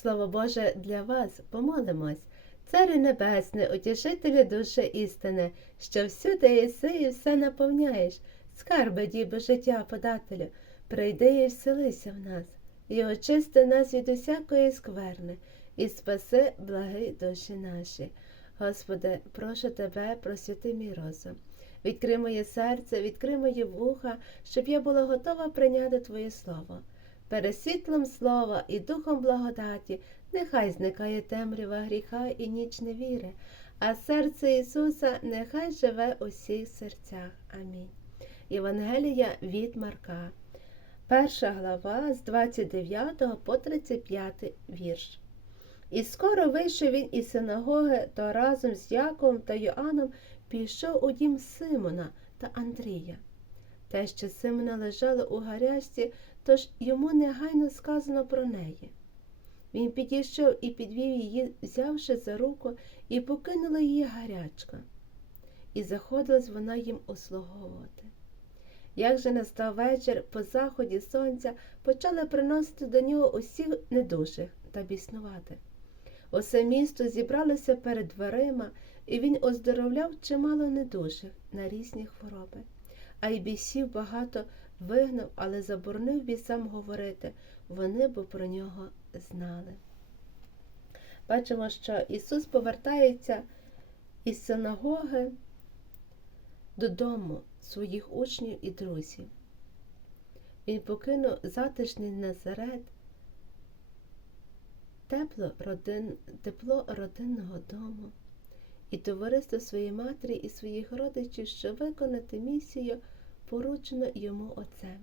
Слово Боже для вас, помолимось. Царю Небесне, утішителю душі істини, що всюди єси і все наповняєш, скарби діби життя подателю, прийди і вселися в нас, і очисти нас від усякої скверни, і спаси благи душі наші. Господи, прошу Тебе, просвіти мій розум. Відкрий моє серце, відкрий мої вуха, щоб я була готова прийняти Твоє Слово. Перед світлом слова і духом благодаті нехай зникає темрява гріха і ніч невіри, а серце Ісуса нехай живе у всіх серцях. Амінь. Євангелія від Марка, перша глава з 29 по 35 вірш. І скоро вийшов він із синагоги, то разом з Яковом та Йоанном пішов у дім Симона та Андрія. Те, що Симона лежала у гарячці, тож йому негайно сказано про неї. Він підійшов і підвів її, взявши за руку, і покинула її гарячка, і заходилась вона їм услуговувати. Як же настав вечір, по заході сонця почали приносити до нього усіх недужих та біснувати. Усе місто зібралося перед дверима, і він оздоровляв чимало недужих на різні хвороби, а й бісів багато вигнав, але заборонив бісам говорити, вони бо про нього знали. Бачимо, що Ісус повертається із синагоги додому своїх учнів і друзів. Він покинув затишний Назарет, тепло, родин, тепло родинного дому і товариство своєї матері і своїх родичів, щоб виконати місію, поручену йому Отцем.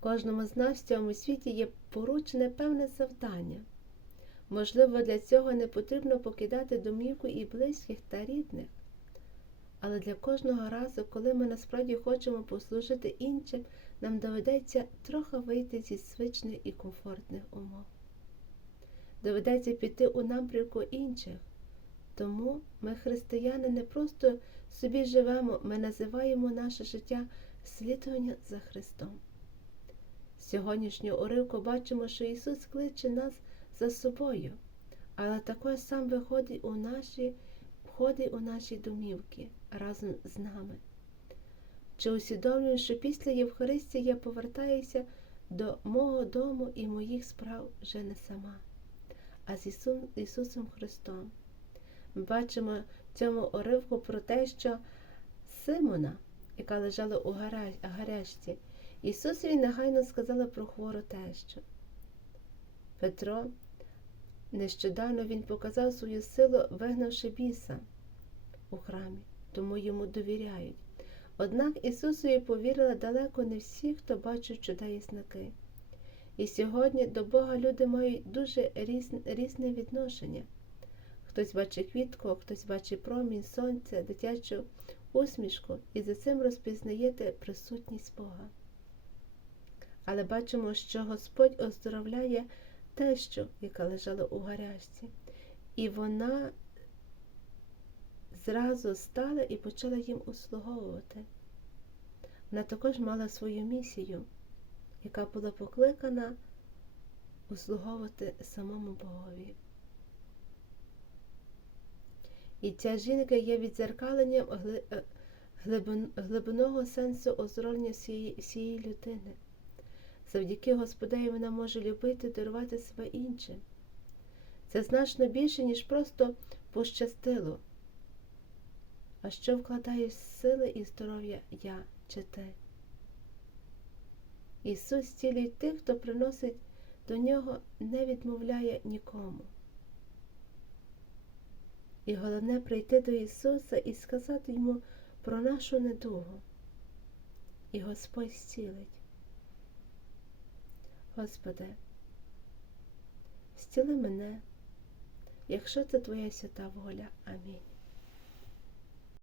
Кожному з нас в цьому світі є поручене певне завдання. Можливо, для цього не потрібно покидати домівку і близьких та рідних. Але для кожного разу, коли ми насправді хочемо послужити іншим, нам доведеться трохи вийти зі звичних і комфортних умов. Доведеться піти у напрямку інших. Тому ми, християни, не просто собі живемо, ми називаємо наше життя слідування за Христом. З сьогоднішнього уривку бачимо, що Ісус кличе нас за собою, але також сам виходить у наші, входить у наші домівки разом з нами. Чи усвідомлюю, що після Євхаристії я повертаюся до мого дому і моїх справ вже не сама, а з Ісусом, Христом. Ми бачимо в цьому уривку про те, що Симона, яка лежала у гарячці, Ісусові негайно сказала про хвору тещу. Петро нещодавно він показав свою силу, вигнавши біса у храмі, тому йому довіряють. Однак Ісусові повірили далеко не всі, хто бачив чуда і знаки. І сьогодні до Бога люди мають дуже різне, відношення. Хтось бачить квітку, хтось бачить промінь, сонце, дитячу усмішку, і за цим розпізнаєте присутність Бога. Але бачимо, що Господь оздоровляє тещу, яка лежала у гарячці, і вона зразу стала і почала їм услуговувати. Вона також мала свою місію, яка була покликана услуговувати самому Богові. І ця жінка є відзеркаленням глибинного сенсу оздоровлення всієї людини. Завдяки Господеві вона може любити, дарувати себе іншим. Це значно більше, ніж просто пощастило. А що вкладає сили і здоров'я я чи ти? Ісус цілює тих, хто приносить до нього, не відмовляє нікому. І головне прийти до Ісуса і сказати Йому про нашу недугу. І Господь зцілить. Господи, зціли мене, якщо це Твоя свята воля. Амінь.